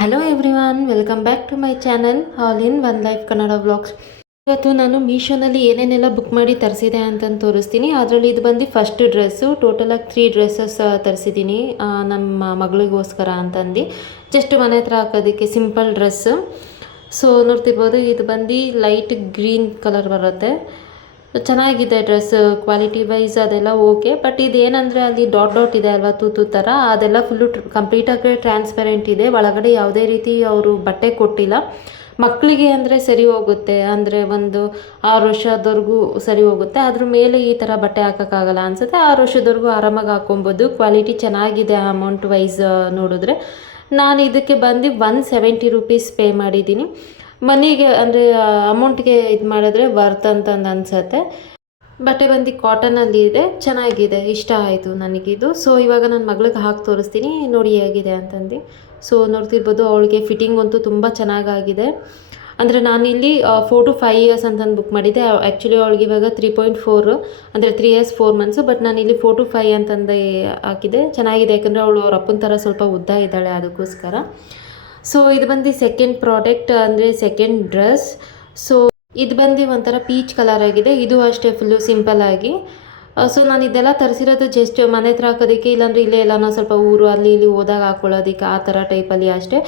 Hello everyone, welcome back to my channel all in one life Kannada vlogs. ಇವತ್ತು ನಾನು ಮೀಶೋನಲ್ಲಿ ಏನೇನೆಲ್ಲ book ಮಾಡಿ ತರಿಸಿದೆ ಅಂತಂದು ತೋರಿಸ್ತೀನಿ. ಅದರಲ್ಲಿ ಇದು ಬಂದು ಫಸ್ಟ್ ಡ್ರೆಸ್ಸು. ಟೋಟಲಾಗಿ 3 ಡ್ರೆಸ್ಸಸ್ ತರಿಸಿದ್ದೀನಿ ನಮ್ಮ ಮಗಳಿಗೋಸ್ಕರ ಅಂತಂದು. ಜಸ್ಟ್ ಮನೆ ಹತ್ರ ಹಾಕೋದಕ್ಕೆ ಸಿಂಪಲ್ ಡ್ರೆಸ್ಸು. ಸೊ ನೋಡ್ತಿರ್ಬೋದು, ಇದು ಬಂದು ಲೈಟ್ ಗ್ರೀನ್ ಕಲರ್ ಬರುತ್ತೆ. ಚೆನ್ನಾಗಿದೆ ಡ್ರೆಸ್, ಕ್ವಾಲಿಟಿ ವೈಸ್ ಅದೆಲ್ಲ ಓಕೆ. ಬಟ್ ಇದೇನಂದರೆ ಅಲ್ಲಿ ಡಾಟ್ ಡಾಟ್ ಇದೆ ಅಲ್ವಾ, ತೂತು ಥರ, ಅದೆಲ್ಲ ಫುಲ್ಲು ಕಂಪ್ಲೀಟಾಗಿ ಟ್ರಾನ್ಸ್ಪರೆಂಟ್ ಇದೆ. ಒಳಗಡೆ ಯಾವುದೇ ರೀತಿ ಅವರು ಬಟ್ಟೆ ಕೊಟ್ಟಿಲ್ಲ. ಮಕ್ಕಳಿಗೆ ಅಂದರೆ ಸರಿ ಹೋಗುತ್ತೆ, ಅಂದರೆ ಒಂದು 6 ವರ್ಷದವರೆಗೂ ಸರಿ ಹೋಗುತ್ತೆ. ಅದ್ರ ಮೇಲೆ ಈ ಥರ ಬಟ್ಟೆ ಹಾಕೋಕ್ಕಾಗಲ್ಲ ಅನಿಸುತ್ತೆ. 6 ವರ್ಷದವರೆಗೂ ಆರಾಮಾಗಿ ಹಾಕೊಬೋದು. ಕ್ವಾಲಿಟಿ ಚೆನ್ನಾಗಿದೆ ಅಮೌಂಟ್ ವೈಸ್ ನೋಡಿದ್ರೆ. ನಾನು ಇದಕ್ಕೆ ಬಂದು 170 ರೂಪೀಸ್ ಪೇ ಮಾಡಿದ್ದೀನಿ. ಮನಿಗೆ ಅಂದರೆ ಅಮೌಂಟ್ಗೆ ಇದು ಮಾಡಿದ್ರೆ ವರ್ತ್ ಅಂತಂದು ಅನಿಸುತ್ತೆ. ಬಟ್ಟೆ ಬಂದು ಕಾಟನಲ್ಲಿ ಇದೆ, ಚೆನ್ನಾಗಿದೆ, ಇಷ್ಟ ಆಯಿತು ನನಗಿದು. ಸೊ ಇವಾಗ ನನ್ನ ಮಗಳಿಗೆ ಹಾಕಿ ತೋರಿಸ್ತೀನಿ, ನೋಡಿ ಹೇಗಿದೆ ಅಂತಂದು. ಸೊ ನೋಡ್ತಿರ್ಬೋದು, ಅವಳಿಗೆ ಫಿಟ್ಟಿಂಗ್ ಅಂತೂ ತುಂಬ ಚೆನ್ನಾಗಾಗಿದೆ. ಅಂದರೆ ನಾನಿಲ್ಲಿ 4 to 5 years ಅಂತಂದು ಬುಕ್ ಮಾಡಿದ್ದೆ. ಆ್ಯಕ್ಚುಲಿ ಅವಳಿಗೆ ಇವಾಗ 3.4 ಅಂದರೆ 3 years 4 months. ಬಟ್ ನಾನಿಲ್ಲಿ 4 to 5 ಅಂತಂದು ಹಾಕಿದೆ. ಚೆನ್ನಾಗಿದೆ, ಯಾಕಂದರೆ ಅವಳು ಅವ್ರ ಅಪ್ಪನ ಥರ ಸ್ವಲ್ಪ ಉದ್ದ ಇದ್ದಾಳೆ, ಅದಕ್ಕೋಸ್ಕರ. ಸೊ ಇದು ಬಂದು ಸೆಕೆಂಡ್ ಪ್ರಾಡಕ್ಟ್, ಅಂದರೆ ಸೆಕೆಂಡ್ ಡ್ರೆಸ್. ಸೊ ಇದು ಬಂದು ಒಂಥರ ಪೀಚ್ ಕಲರ್ ಆಗಿದೆ. ಇದು ಅಷ್ಟೇ ಫುಲ್ಲು ಸಿಂಪಲ್ಲಾಗಿ. ಸೊ ನಾನು ಇದೆಲ್ಲ ತರಿಸಿರೋದು ಜಸ್ಟ್ ಮನೆ ಹತ್ರ ಹಾಕೋದಕ್ಕೆ, ಇಲ್ಲಾಂದರೆ ಇಲ್ಲೇ ಎಲ್ಲನೋ ಸ್ವಲ್ಪ ಊರು ಅಲ್ಲಿ ಇಲ್ಲಿ ಹೋದಾಗ ಹಾಕ್ಕೊಳ್ಳೋದಕ್ಕೆ, ಆ ಥರ ಟೈಪಲ್ಲಿ ಅಷ್ಟೇ.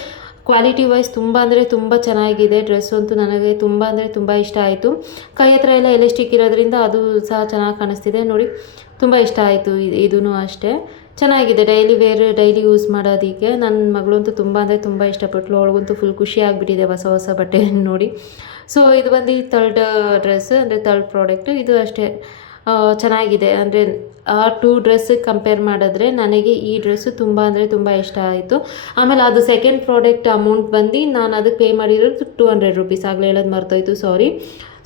ಕ್ವಾಲಿಟಿ ವೈಸ್ ತುಂಬ ಅಂದರೆ ತುಂಬ ಚೆನ್ನಾಗಿದೆ. ಡ್ರೆಸ್ ಅಂತೂ ನನಗೆ ತುಂಬ ಅಂದರೆ ತುಂಬ ಇಷ್ಟ ಆಯಿತು. ಕೈ ಹತ್ರ ಎಲ್ಲ ಎಲಾಸ್ಟಿಕ್ ಇರೋದ್ರಿಂದ ಅದು ಸಹ ಚೆನ್ನಾಗಿ ಕಾಣಿಸ್ತಿದೆ. ನೋಡಿ, ತುಂಬ ಇಷ್ಟ ಆಯಿತು. ಇದೂ ಅಷ್ಟೇ ಚೆನ್ನಾಗಿದೆ, ಡೈಲಿ ವೇರ್, ಡೈಲಿ ಯೂಸ್ ಮಾಡೋದಕ್ಕೆ. ನನ್ನ ಮಗಳಂತೂ ತುಂಬ ಅಂದರೆ ತುಂಬ ಇಷ್ಟಪಟ್ಟಳು. ಅವಳಿಗಂತೂ ಫುಲ್ ಖುಷಿ ಆಗಿಬಿಟ್ಟಿದೆ ಹೊಸ ಹೊಸ ಬಟ್ಟೆ ನೋಡಿ. ಸೊ ಇದು ಬಂದು ಥರ್ಡ್ ಡ್ರೆಸ್, ಅಂದರೆ ಥರ್ಡ್ ಪ್ರಾಡಕ್ಟು. ಇದು ಅಷ್ಟೇ ಚೆನ್ನಾಗಿದೆ. ಅಂದರೆ ಆ 2 ಡ್ರೆಸ್ ಕಂಪೇರ್ ಮಾಡಿದ್ರೆ ನನಗೆ ಈ ಡ್ರೆಸ್ಸು ತುಂಬ ಅಂದರೆ ತುಂಬ ಇಷ್ಟ ಆಯಿತು. ಆಮೇಲೆ ಅದು ಸೆಕೆಂಡ್ ಪ್ರಾಡಕ್ಟ್ ಅಮೌಂಟ್ ಬಂದು ನಾನು ಅದಕ್ಕೆ ಪೇ ಮಾಡಿರೋದು 200 ರೂಪೀಸ್. ಆಗಲೇ ಹೇಳೋದು ಮರ್ತೋಯ್ತು, ಸಾರಿ.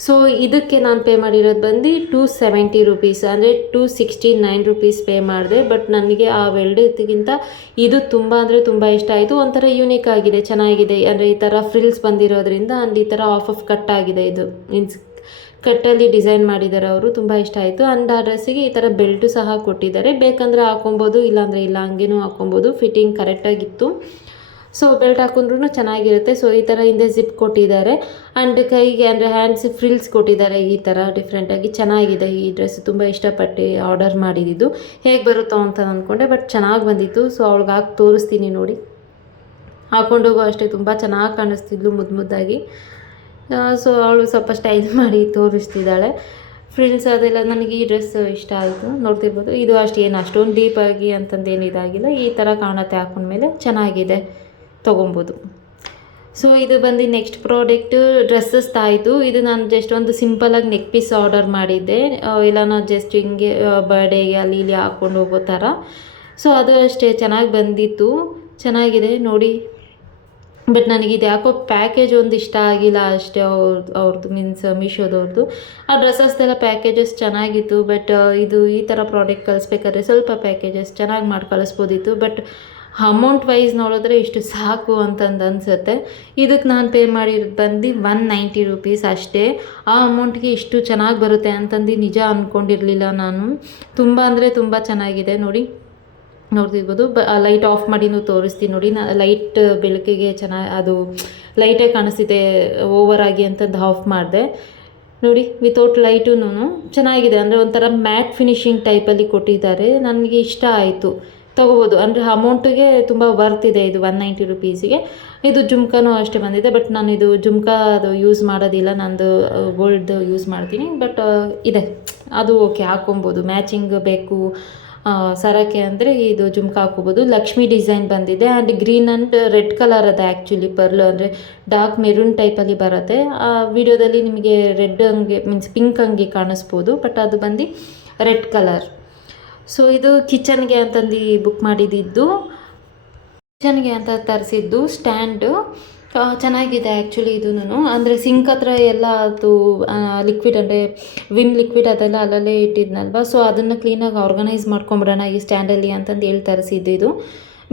ಸೊ ಇದಕ್ಕೆ ನಾನು ಪೇ ಮಾಡಿರೋದು ಬಂದು 270 ರೂಪೀಸ್, ಅಂದರೆ 269 ರೂಪೀಸ್ ಪೇ ಮಾಡಿದೆ. ಬಟ್ ನನಗೆ ಆ ವೆಲ್ಡತ್ಗಿಂತ ಇದು ತುಂಬ ಅಂದರೆ ತುಂಬ ಇಷ್ಟ ಆಯಿತು. ಒಂಥರ ಯೂನಿಕ್ ಆಗಿದೆ, ಚೆನ್ನಾಗಿದೆ. ಅಂದರೆ ಈ ಥರ ಫ್ರಿಲ್ಸ್ ಬಂದಿರೋದ್ರಿಂದ, ಆ್ಯಂಡ್ ಈ ಥರ ಆಫ್ ಕಟ್ ಆಗಿದೆ. ಇದು ಮೀನ್ಸ್ ಕಟ್ಟಲ್ಲಿ ಡಿಸೈನ್ ಮಾಡಿದ್ದಾರೆ ಅವರು, ತುಂಬ ಇಷ್ಟ ಆಯಿತು. ಆ್ಯಂಡ್ ಆ ಡ್ರೆಸ್ಸಿಗೆ ಈ ಥರ ಬೆಲ್ಟು ಸಹ ಕೊಟ್ಟಿದ್ದಾರೆ. ಬೇಕಂದರೆ ಹಾಕೊಬೋದು, ಇಲ್ಲಾಂದರೆ ಇಲ್ಲ, ಹಂಗೇನೂ ಹಾಕೊಬೋದು. ಫಿಟ್ಟಿಂಗ್ ಕರೆಕ್ಟಾಗಿತ್ತು. ಸೊ ಬೆಲ್ಟ್ ಹಾಕೊಂಡ್ರೂ ಚೆನ್ನಾಗಿರುತ್ತೆ. ಸೊ ಈ ಥರ ಹಿಂದೆ ಜಿಪ್ ಕೊಟ್ಟಿದ್ದಾರೆ. ಆ್ಯಂಡ್ ಕೈಗೆ ಅಂದರೆ ಹ್ಯಾಂಡ್ಸ್ ಫ್ರಿಲ್ಸ್ ಕೊಟ್ಟಿದ್ದಾರೆ. ಈ ಥರ ಡಿಫ್ರೆಂಟಾಗಿ ಚೆನ್ನಾಗಿದೆ. ಈ ಡ್ರೆಸ್ ತುಂಬ ಇಷ್ಟಪಟ್ಟು ಆರ್ಡರ್ ಮಾಡಿದ್ದು. ಹೇಗೆ ಬರುತ್ತೋ ಅಂತ ಅಂದ್ಕೊಂಡೆ, ಬಟ್ ಚೆನ್ನಾಗಿ ಬಂದಿತ್ತು. ಸೊ ಅವಳಿಗೆ ಹಾಕಿ ತೋರಿಸ್ತೀನಿ ನೋಡಿ. ಹಾಕೊಂಡೋಗೋ ಅಷ್ಟೇ ತುಂಬ ಚೆನ್ನಾಗಿ ಕಾಣಿಸ್ತಿದ್ಲು, ಮುದ್ದಾಗಿ. ಸೊ ಅವಳು ಸ್ವಲ್ಪ ಸ್ಟೈಲ್ ಮಾಡಿ ತೋರಿಸ್ತಿದ್ದಾಳೆ. ಫ್ರಿಲ್ಸ್ ಅದೆಲ್ಲ ನನಗೆ ಈ ಡ್ರೆಸ್ ಇಷ್ಟ ಆಯಿತು. ನೋಡ್ತಿರ್ಬೋದು, ಇದು ಏನು ಅಷ್ಟೊಂದು ಡೀಪಾಗಿ ಅಂತಂದೇನು ಇದಾಗಿಲ್ಲ. ಈ ಥರ ಕಾಣುತ್ತೆ ಹಾಕೊಂಡ್ಮೇಲೆ, ಚೆನ್ನಾಗಿದೆ, ತೊಗೊಬೋದು. ಸೊ ಇದು ಬಂದು ನೆಕ್ಸ್ಟ್ ಪ್ರಾಡಕ್ಟು ಡ್ರೆಸ್ಸಸ್ ಆಯಿತು. ಇದು ನಾನು ಜಸ್ಟ್ ಒಂದು ಸಿಂಪಲಾಗಿ ನೆಕ್ ಪೀಸ್ ಆರ್ಡರ್ ಮಾಡಿದ್ದೆ. ಇಲ್ಲ ಜಸ್ಟ್ ಹಿಂಗೆ ಬರ್ಡೇಗೆ ಅಲ್ಲಿ ಇಲ್ಲಿ ಹಾಕ್ಕೊಂಡು ಹೋಗೋ ಥರ. ಸೊ ಅದು ಅಷ್ಟೇ ಚೆನ್ನಾಗಿ ಬಂದಿತ್ತು, ಚೆನ್ನಾಗಿದೆ ನೋಡಿ. ಬಟ್ ನನಗಿದು ಯಾಕೋ ಪ್ಯಾಕೇಜ್ ಒಂದು ಇಷ್ಟ ಆಗಿಲ್ಲ ಅಷ್ಟೇ. ಅವ್ರದ್ದು ಮೀನ್ಸ್ ಮೀಶೋದವ್ರದ್ದು ಆ ಡ್ರೆಸ್ಸಸ್ದೆಲ್ಲ ಪ್ಯಾಕೇಜಸ್ ಚೆನ್ನಾಗಿತ್ತು. ಬಟ್ ಇದು ಈ ಥರ ಪ್ರಾಡಕ್ಟ್ ಕಳಿಸ್ಬೇಕಾದ್ರೆ ಸ್ವಲ್ಪ ಪ್ಯಾಕೇಜಸ್ ಚೆನ್ನಾಗಿ ಮಾಡಿ ಕಳಿಸ್ಬೋದಿತ್ತು. ಬಟ್ ಅಮೌಂಟ್ ವೈಸ್ ನೋಡಿದ್ರೆ ಇಷ್ಟು ಸಾಕು ಅಂತಂದು ಅನಿಸುತ್ತೆ. ಇದಕ್ಕೆ ನಾನು ಪೇ ಮಾಡಿರೋದು ಬಂದು 190 ರೂಪೀಸ್ ಅಷ್ಟೇ. ಆ ಅಮೌಂಟ್ಗೆ ಇಷ್ಟು ಚೆನ್ನಾಗಿ ಬರುತ್ತೆ ಅಂತಂದು ನಿಜ ಅಂದ್ಕೊಂಡಿರಲಿಲ್ಲ ನಾನು. ತುಂಬ ಅಂದರೆ ತುಂಬ ಚೆನ್ನಾಗಿದೆ ನೋಡಿ. ನೋಡ್ತಿರ್ಬೋದು, ಲೈಟ್ ಆಫ್ ಮಾಡಿನೂ ತೋರಿಸ್ತೀನಿ ನೋಡಿ. ಲೈಟ್ ಬೆಳಕಿಗೆ ಚೆನ್ನಾಗಿ ಅದು ಲೈಟಾಗಿ ಕಾಣಿಸ್ತಿದೆ ಓವರಾಗಿ ಅಂತಂದು ಆಫ್ ಮಾಡಿದೆ ನೋಡಿ. ವಿತೌಟ್ ಲೈಟೂ ಚೆನ್ನಾಗಿದೆ. ಅಂದರೆ ಒಂಥರ ಮ್ಯಾಟ್ ಫಿನಿಶಿಂಗ್ ಟೈಪಲ್ಲಿ ಕೊಟ್ಟಿದ್ದಾರೆ. ನನಗೆ ಇಷ್ಟ ಆಯಿತು, ತೊಗೋಬೋದು. ಅಂದರೆ ಅಮೌಂಟಿಗೆ ತುಂಬ ವರ್ತ್ ಇದೆ ಇದು 190 ರೂಪೀಸಿಗೆ. ಇದು ಜುಮ್ಕಾನೂ ಅಷ್ಟೇ ಬಂದಿದೆ. ಬಟ್ ನಾನು ಇದು ಜುಮ್ಕಾ ಅದು ಯೂಸ್ ಮಾಡೋದಿಲ್ಲ, ನಂದು ಗೋಲ್ಡ್ದು ಯೂಸ್ ಮಾಡ್ತೀನಿ. ಬಟ್ ಇದೆ, ಅದು ಓಕೆ, ಹಾಕೊಬೋದು. ಮ್ಯಾಚಿಂಗ್ ಬೇಕು ಸರಕ್ಕೆ ಅಂದರೆ ಇದು ಜುಮ್ಕಾ ಹಾಕೋಬೋದು. ಲಕ್ಷ್ಮಿ ಡಿಸೈನ್ ಬಂದಿದೆ. And green and red colour ಅದೇ ಆ್ಯಕ್ಚುಲಿ ಪರ್ಲು, ಅಂದರೆ ಡಾರ್ಕ್ ಮೆರೂನ್ ಟೈಪಲ್ಲಿ ಬರುತ್ತೆ. ಆ ವಿಡಿಯೋದಲ್ಲಿ ನಿಮಗೆ ರೆಡ್ ಹಂಗೆ ಮೀನ್ಸ್ ಪಿಂಕ್ ಹಂಗೆ ಕಾಣಿಸ್ಬೋದು, ಬಟ್ ಅದು ಬಂದು ರೆಡ್ ಕಲರ್. ಸೊ ಇದು ಕಿಚನ್ಗೆ ಅಂತಂದು ಬುಕ್ ಮಾಡಿದ್ದು, ಕಿಚನ್ಗೆ ಅಂತ ತರಿಸಿದ್ದು ಸ್ಟ್ಯಾಂಡು. ಚೆನ್ನಾಗಿದೆ ಆ್ಯಕ್ಚುಲಿ ಇದೂ. ಅಂದರೆ ಸಿಂಕ್ ಹತ್ರ ಎಲ್ಲ ಅದು ಲಿಕ್ವಿಡ್, ಅಂದರೆ ವಿಮ್ ಲಿಕ್ವಿಡ್ ಅದೆಲ್ಲ ಅಲ್ಲಲ್ಲೇ ಇಟ್ಟಿದ್ನಲ್ವ. ಸೊ ಅದನ್ನು ಕ್ಲೀನಾಗಿ ಆರ್ಗನೈಸ್ ಮಾಡ್ಕೊಂಬಿಡೋಣ ಈ ಸ್ಟ್ಯಾಂಡಲ್ಲಿ ಅಂತಂದು ಹೇಳಿ ತರಿಸಿದ್ದು.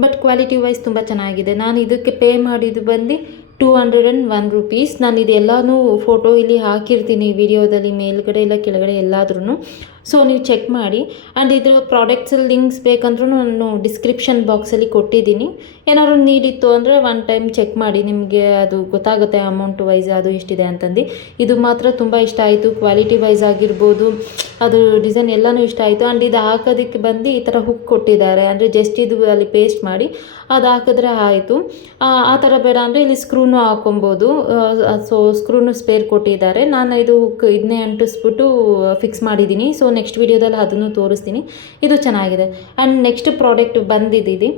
ಬಟ್ ಕ್ವಾಲಿಟಿ ವೈಸ್ ತುಂಬ ಚೆನ್ನಾಗಿದೆ. ನಾನು ಇದಕ್ಕೆ ಪೇ ಮಾಡಿದ್ದು ಬಂದು 201 ರೂಪೀಸ್. ನಾನು ಇದೆಲ್ಲನೂ ಫೋಟೋ ಇಲ್ಲಿ ಹಾಕಿರ್ತೀನಿ ವಿಡಿಯೋದಲ್ಲಿ, ಮೇಲ್ಗಡೆ ಇಲ್ಲ ಕೆಳಗಡೆ ಎಲ್ಲಾದ್ರೂ. ಸೊ ನೀವು ಚೆಕ್ ಮಾಡಿ. ಆ್ಯಂಡ್ ಇದರ ಪ್ರಾಡಕ್ಟ್ಸ್ ಲಿಂಕ್ಸ್ ಬೇಕಂದ್ರೂ ನಾನು ಡಿಸ್ಕ್ರಿಪ್ಷನ್ ಬಾಕ್ಸಲ್ಲಿ ಕೊಟ್ಟಿದ್ದೀನಿ. ಏನಾದ್ರು ನೀಡಿತ್ತು ಅಂದರೆ ಒನ್ ಟೈಮ್ ಚೆಕ್ ಮಾಡಿ, ನಿಮಗೆ ಅದು ಗೊತ್ತಾಗುತ್ತೆ ಅಮೌಂಟ್ ವೈಸ್ ಅದು ಎಷ್ಟಿದೆ ಅಂತಂದು. ಇದು ಮಾತ್ರ ತುಂಬ ಇಷ್ಟ ಆಯಿತು, ಕ್ವಾಲಿಟಿ ವೈಸ್ ಆಗಿರ್ಬೋದು, ಅದು ಡಿಸೈನ್ ಎಲ್ಲನೂ ಇಷ್ಟ ಆಯಿತು. ಆ್ಯಂಡ್ ಇದು ಹಾಕೋದಕ್ಕೆ ಬಂದು ಈ ಥರ ಹುಕ್ ಕೊಟ್ಟಿದ್ದಾರೆ, ಅಂದರೆ ಜಸ್ಟ್ ಇದು ಅಲ್ಲಿ ಪೇಸ್ಟ್ ಮಾಡಿ ಅದು ಹಾಕಿದ್ರೆ ಆಯಿತು. ಆ ಥರ ಬೇಡ ಅಂದರೆ ಇಲ್ಲಿ ಸ್ಕ್ರೂನು ಹಾಕೊಬೋದು. ಸೊ ಸ್ಕ್ರೂನು ಸ್ಪೇರ್ ಕೊಟ್ಟಿದ್ದಾರೆ. ನಾನು ಇದು ಹುಕ್ ಇದನ್ನೇ ಅಂಟಿಸ್ಬಿಟ್ಟು ಫಿಕ್ಸ್ ಮಾಡಿದ್ದೀನಿ. ಸೊ ನೆಕ್ಸ್ಟ್ ವೀಡಿಯೋದಲ್ಲಿ ಅದನ್ನು ತೋರಿಸ್ತೀನಿ. ಇದು ಚೆನ್ನಾಗಿದೆ. ಆ್ಯಂಡ್ ನೆಕ್ಸ್ಟ್ ಪ್ರಾಡಕ್ಟ್ ಬಂದಿದ್ದು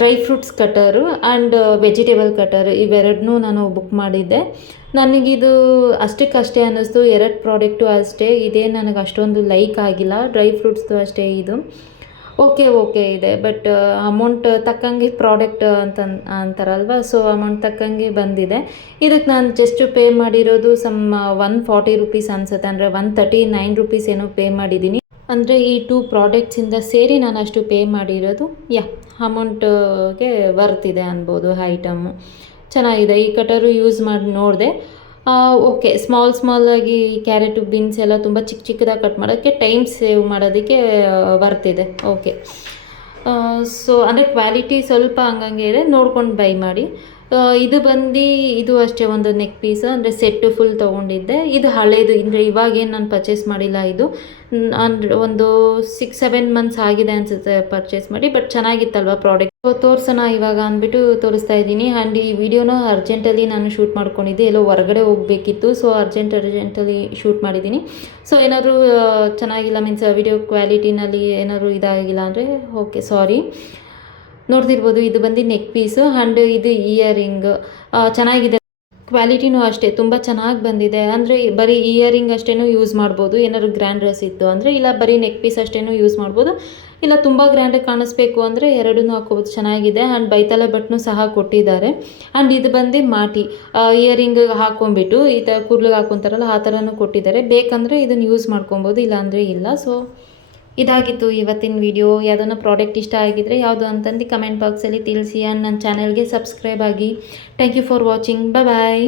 dry fruits cutter and vegetable cutter, ಇವೆರಡನ್ನೂ ನಾನು ಬುಕ್ ಮಾಡಿದ್ದೆ. ನನಗಿದು ಅಷ್ಟಕ್ಕಷ್ಟೇ ಅನ್ನಿಸ್ತು, 2 ಪ್ರಾಡಕ್ಟು ಅಷ್ಟೇ. ಇದೇ ನನಗೆ ಅಷ್ಟೊಂದು ಲೈಕ್ ಆಗಿಲ್ಲ. ಡ್ರೈ ಫ್ರೂಟ್ಸ್ದು ಅಷ್ಟೇ ಇದು ಓಕೆ ಇದೆ, ಬಟ್ ಅಮೌಂಟ್ ತಕ್ಕಂಗೆ ಪ್ರಾಡಕ್ಟ್ ಅಂತಾರಲ್ವ, ಸೊ ಅಮೌಂಟ್ ತಕ್ಕಂಗೆ ಬಂದಿದೆ. ಇದಕ್ಕೆ ನಾನು ಜಸ್ಟ್ ಪೇ ಮಾಡಿರೋದು ಸಮ್ 140 ರುಪೀಸ್ ಅನಿಸುತ್ತೆ, ಅಂದರೆ 139 ರುಪೀಸ್ ಏನೋ ಪೇ ಮಾಡಿದ್ದೀನಿ. ಅಂದರೆ ಈ 2 ಪ್ರಾಡಕ್ಟ್ಸಿಂದ ಸೇರಿ ನಾನು ಅಷ್ಟು ಪೇ ಮಾಡಿರೋದು. ಅಮೌಂಟ್ಗೆ ವರ್ತಿದೆ ಅನ್ಬೋದು. ಐಟಮು ಚೆನ್ನಾಗಿದೆ. ಈ ಕಟರು ಯೂಸ್ ಮಾಡಿ ನೋಡಿದೆ. ಓಕೆ, ಸ್ಮಾಲಾಗಿ ಕ್ಯಾರೆಟು ಬೀನ್ಸ್ ಎಲ್ಲ ತುಂಬ ಚಿಕ್ಕದಾಗಿ ಕಟ್ ಮಾಡೋಕ್ಕೆ, ಟೈಮ್ ಸೇವ್ ಮಾಡೋದಕ್ಕೆ ಬರ್ತಿದೆ. ಓಕೆ, ಸೊ ಅಂದರೆ ಕ್ವಾಲಿಟಿ ಸ್ವಲ್ಪ ಹಂಗಂಗೆ ಇದೆ, ನೋಡ್ಕೊಂಡು ಬೈ ಮಾಡಿ. ಇದು ಬಂದು ಇದು ಅಷ್ಟೇ ಒಂದು ನೆಕ್ ಪೀಸ್, ಅಂದರೆ ಸೆಟ್ಟು ಫುಲ್ ತೊಗೊಂಡಿದ್ದೆ. ಇದು ಹಳೇದು, ಅಂದರೆ ಇವಾಗೇನು ನಾನು ಪರ್ಚೇಸ್ ಮಾಡಿಲ್ಲ. ಇದು ಅಂದರೆ ಒಂದು 6-7 ಮಂತ್ಸ್ ಆಗಿದೆ ಅನಿಸುತ್ತೆ ಪರ್ಚೇಸ್ ಮಾಡಿ, ಬಟ್ ಚೆನ್ನಾಗಿತ್ತಲ್ವ ಪ್ರಾಡಕ್ಟ್. ತೋರಿಸೋಣ ಇವಾಗ ಅಂದ್ಬಿಟ್ಟು ತೋರಿಸ್ತಾ ಇದ್ದೀನಿ. ಆ್ಯಂಡ್ ಈ ವಿಡಿಯೋನ ಅರ್ಜೆಂಟಲ್ಲಿ ನಾನು ಶೂಟ್ ಮಾಡ್ಕೊಂಡಿದ್ದೆ, ಎಲ್ಲೋ ಹೊರಗಡೆ ಹೋಗಬೇಕಿತ್ತು. ಸೊ ಅರ್ಜೆಂಟಲ್ಲಿ ಶೂಟ್ ಮಾಡಿದ್ದೀನಿ. ಸೊ ಏನಾದರೂ ಚೆನ್ನಾಗಿಲ್ಲ, ಮೀನ್ಸ್ ವಿಡಿಯೋ ಕ್ವಾಲಿಟಿನಲ್ಲಿ ಏನಾದರೂ ಇದಾಗಿಲ್ಲ ಅಂದರೆ ಓಕೆ, ಸಾರಿ. ನೋಡ್ತಿರ್ಬೋದು, ಇದು ಬಂದು ನೆಕ್ ಪೀಸು ಆ್ಯಂಡ್ ಇದು ಇಯರಿಂಗ್ ಚೆನ್ನಾಗಿದೆ. ಕ್ವಾಲಿಟಿನೂ ಅಷ್ಟೇ ತುಂಬ ಚೆನ್ನಾಗಿ ಬಂದಿದೆ. ಅಂದರೆ ಬರೀ ಇಯರಿಂಗ್ ಅಷ್ಟೇ ಯೂಸ್ ಮಾಡ್ಬೋದು, ಏನಾದ್ರು ಗ್ರ್ಯಾಂಡ್ ಡ್ರೆಸ್ ಇತ್ತು ಅಂದರೆ. ಇಲ್ಲ ಬರೀ ನೆಕ್ ಪೀಸ್ ಅಷ್ಟೇ ಯೂಸ್ ಮಾಡ್ಬೋದು. ಇಲ್ಲ ತುಂಬ ಗ್ರ್ಯಾಂಡಾಗಿ ಕಾಣಿಸ್ಬೇಕು ಅಂದರೆ ಎರಡನ್ನೂ ಹಾಕೋಬೋದು, ಚೆನ್ನಾಗಿದೆ. ಆ್ಯಂಡ್ ಬೈತಲೆ ಬಟ್ನು ಸಹ ಕೊಟ್ಟಿದ್ದಾರೆ. ಆ್ಯಂಡ್ ಇದು ಬಂದು ಮಾಟಿ ಇಯರಿಂಗ್ ಹಾಕ್ಕೊಂಬಿಟ್ಟು ಈ ಥರ ಕೂದಲಿಗೆ ಹಾಕ್ಕೊತಾರಲ್ಲ, ಆ ಥರನೂ ಕೊಟ್ಟಿದ್ದಾರೆ. ಬೇಕಂದರೆ ಇದನ್ನು ಯೂಸ್ ಮಾಡ್ಕೊಬೋದು, ಇಲ್ಲಾಂದರೆ ಇಲ್ಲ. ಸೊ ಇದಾಗಿತ್ತು ಇವತ್ತಿನ ವಿಡಿಯೋ. ಯಾವುದನ್ನ ಪ್ರಾಡಕ್ಟ್ ಇಷ್ಟ ಆಗಿದ್ದರೆ ಯಾವುದು ಅಂತಂದು ಕಮೆಂಟ್ ಬಾಕ್ಸಲ್ಲಿ ತಿಳಿಸಿ. ಆ್ಯಂಡ್ ನನ್ನ ಚಾನಲ್ಗೆ ಸಬ್ಸ್ಕ್ರೈಬ್ ಆಗಿ. Thank you for watching. Bye.